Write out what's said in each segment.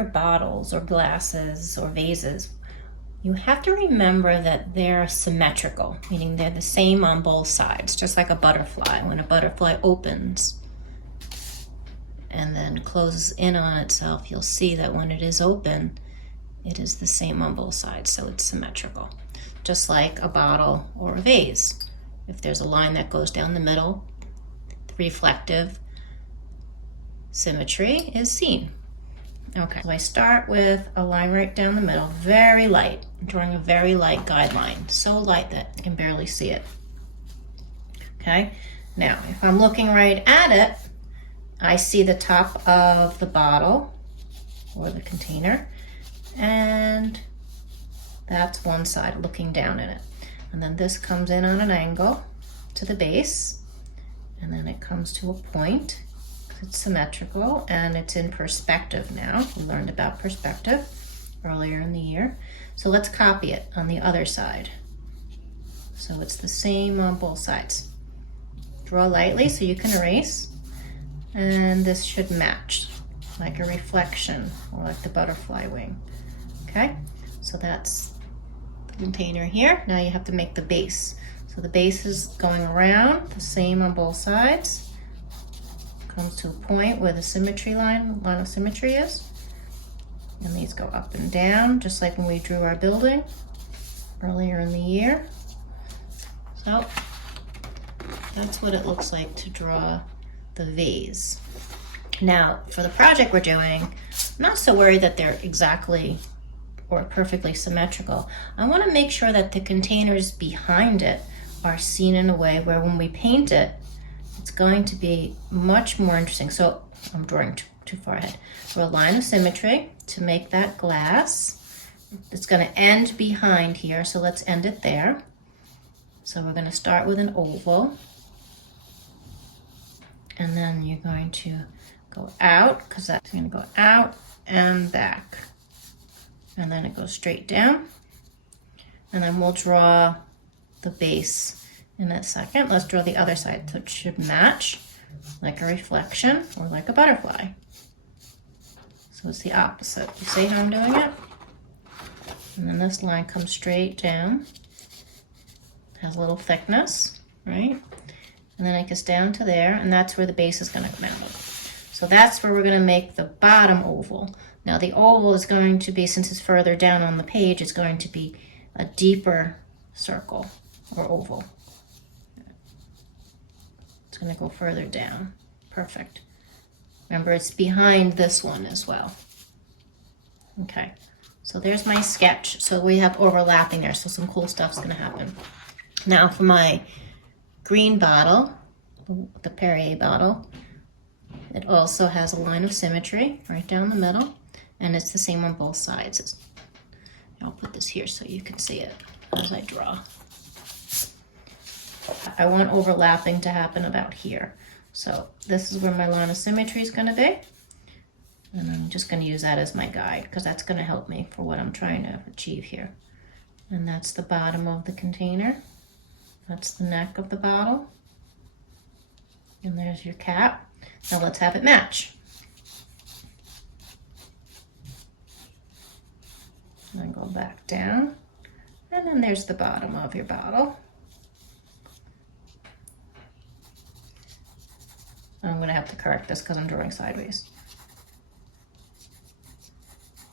your bottles or glasses or vases, you have to remember that they're symmetrical, meaning they're the same on both sides, just like a butterfly. When a butterfly opens and then closes in on itself, you'll see that when it is open, it is the same on both sides, so it's symmetrical. Just like a bottle or a vase. If there's a line that goes down the middle, the reflective symmetry is seen. Okay, so I start with a line right down the middle, very light. I'm drawing a very light guideline, so light that you can barely see it. Okay, now if I'm looking right at it, I see the top of the bottle or the container, and that's one side looking down in it. And then this comes in on an angle to the base, and then it comes to a point. It's symmetrical and it's in perspective now. We learned about perspective earlier in the year. So let's copy it on the other side. So it's the same on both sides. Draw lightly so you can erase. And this should match like a reflection or like the butterfly wing. Okay, so that's the container here. Now you have to make the base. So the base is going around, the same on both sides. Comes to a point where the symmetry line of symmetry is. And these go up and down, just like when we drew our building earlier in the year. So that's what it looks like to draw the vase. Now, for the project we're doing, I'm not so worried that they're exactly or perfectly symmetrical. I want to make sure that the containers behind it are seen in a way where when we paint it, it's going to be much more interesting. So I'm drawing too far ahead. Draw a line of symmetry to make that glass. It's going to end behind here, so let's end it there. So we're going to start with an oval. And then you're going to go out, because that's going to go out and back. And then it goes straight down. And then we'll draw the base in a second. Let's draw the other side, so it should match like a reflection or like a butterfly. So it's the opposite. You see how I'm doing it? And then this line comes straight down, has a little thickness, right? And then it gets down to there, and that's where the base is going to come out. So that's where we're going to make the bottom oval. Now the oval is going to be, since it's further down on the page, it's going to be a deeper circle or oval. It's going to go further down. Perfect. Remember, it's behind this one as well. Okay, so there's my sketch. So we have overlapping there, so some cool stuff's going to happen. Now for my green bottle, the Perrier bottle, it also has a line of symmetry right down the middle, and it's the same on both sides. I'll put this here so you can see it as I draw. I want overlapping to happen about here. So this is where my line of symmetry is going to be. And I'm just going to use that as my guide, because that's going to help me for what I'm trying to achieve here. And that's the bottom of the container. That's the neck of the bottle. And there's your cap. Now let's have it match. And then go back down. And then there's the bottom of your bottle. I'm going to have to correct this because I'm drawing sideways.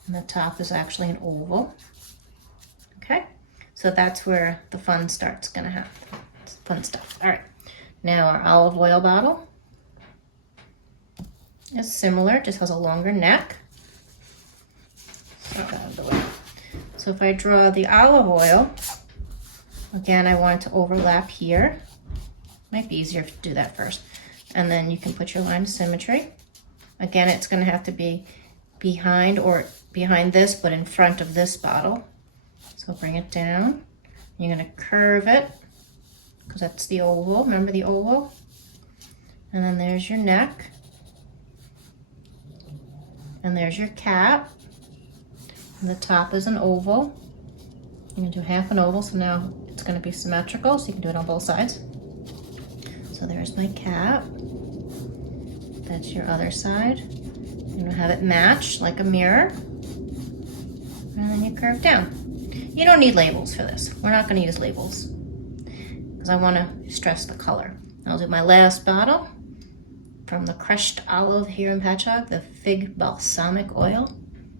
And the top is actually an oval. Okay, so that's where the fun start's going to happen. It's fun stuff. All right, now our olive oil bottle is similar, just has a longer neck. So if I draw the olive oil, again, I want it to overlap here. Might be easier to do that first. And then you can put your line of symmetry. Again, it's going to have to be behind this, but in front of this bottle. So bring it down. You're going to curve it, because that's the oval. Remember the oval? And then there's your neck. And there's your cap. And the top is an oval. You're going to do half an oval, so now it's going to be symmetrical, so you can do it on both sides. So there's my cap. That's your other side. You know, have it match like a mirror. And then you curve down. You don't need labels for this. We're not going to use labels because I want to stress the color. I'll do my last bottle from the crushed olive here in Patchogue, the fig balsamic oil.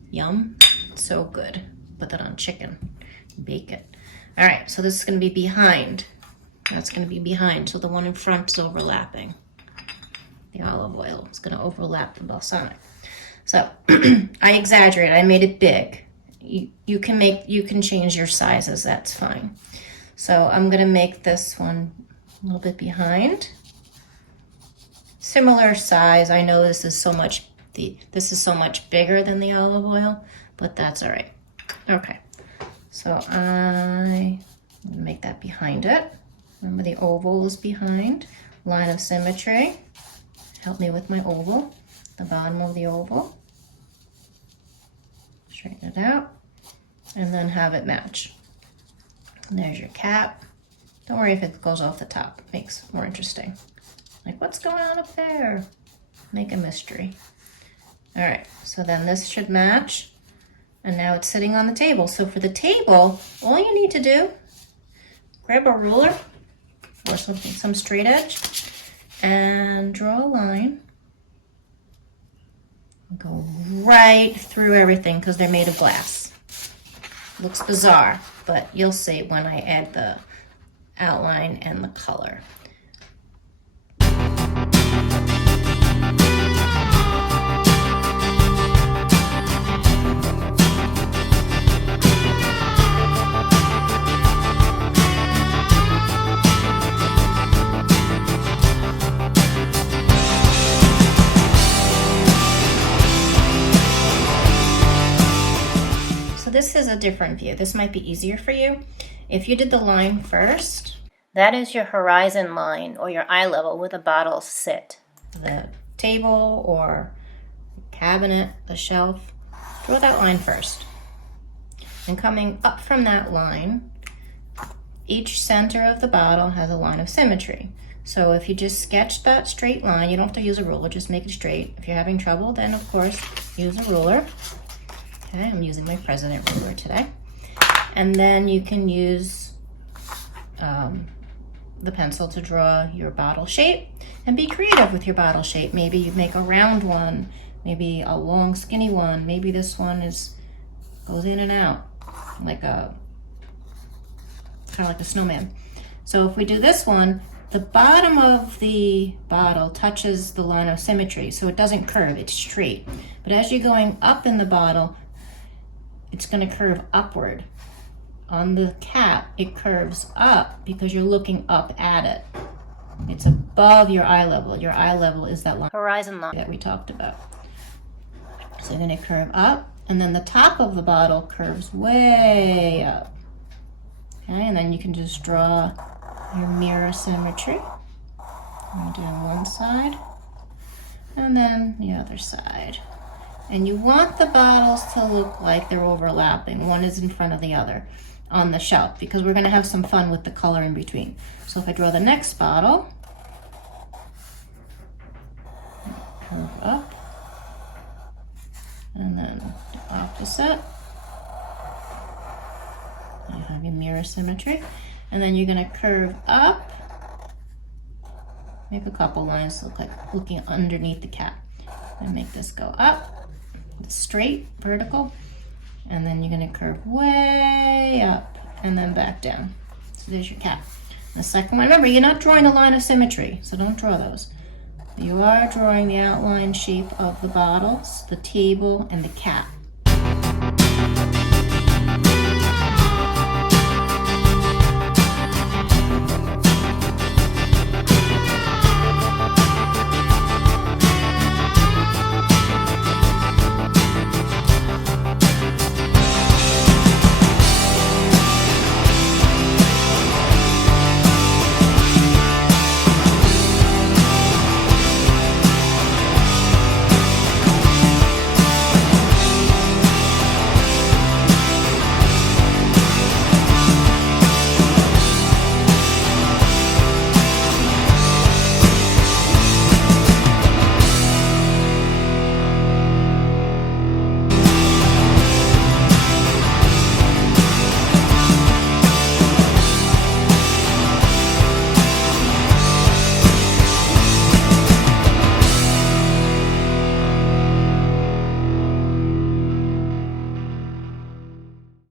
Yum, so good. Put that on chicken, bake it. All right, so this is going to be behind. That's going to be behind, so the one in front is overlapping. The olive oil is going to overlap the balsamic. So I exaggerate. I made it big. You can change your sizes. That's fine. So I'm going to make this one a little bit behind. Similar size. I know this is so much bigger than the olive oil, but that's all right. Okay. So I'm gonna make that behind it. Remember the oval is behind. Line of symmetry. Help me with my oval. The bottom of the oval. Straighten it out. And then have it match. And there's your cap. Don't worry if it goes off the top. Makes it more interesting. Like, what's going on up there? Make a mystery. All right, so then this should match. And now it's sitting on the table. So for the table, all you need to do, grab a ruler or something, some straight edge, and draw a line. Go right through everything because they're made of glass. Looks bizarre, but you'll see when I add the outline and the color. So this is a different view. This might be easier for you. If you did the line first, that is your horizon line or your eye level where the bottles sit. The table or cabinet, the shelf, draw that line first. And coming up from that line, each center of the bottle has a line of symmetry. So if you just sketch that straight line, you don't have to use a ruler, just make it straight. If you're having trouble, then of course use a ruler. Okay, I'm using my President ruler today. And then you can use the pencil to draw your bottle shape and be creative with your bottle shape. Maybe you make a round one, maybe a long skinny one. Maybe this one goes in and out like kind of like a snowman. So if we do this one, the bottom of the bottle touches the line of symmetry, so it doesn't curve, it's straight. But as you're going up in the bottle, it's going to curve upward. On the cap, it curves up because you're looking up at it. It's above your eye level. Your eye level is that line, horizon line that we talked about. So you're going to curve up, and then the top of the bottle curves way up. Okay, and then you can just draw your mirror symmetry. I'm doing one side, and then the other side. And you want the bottles to look like they're overlapping. One is in front of the other on the shelf because we're going to have some fun with the color in between. So if I draw the next bottle, curve up, and then the opposite. You have your mirror symmetry. And then you're going to curve up, make a couple lines look like looking underneath the cap. And make this go up. Straight, vertical, and then you're going to curve way up and then back down. So there's your cap. The second one, remember, you're not drawing a line of symmetry, so don't draw those. You are drawing the outline shape of the bottles, the table, and the cap.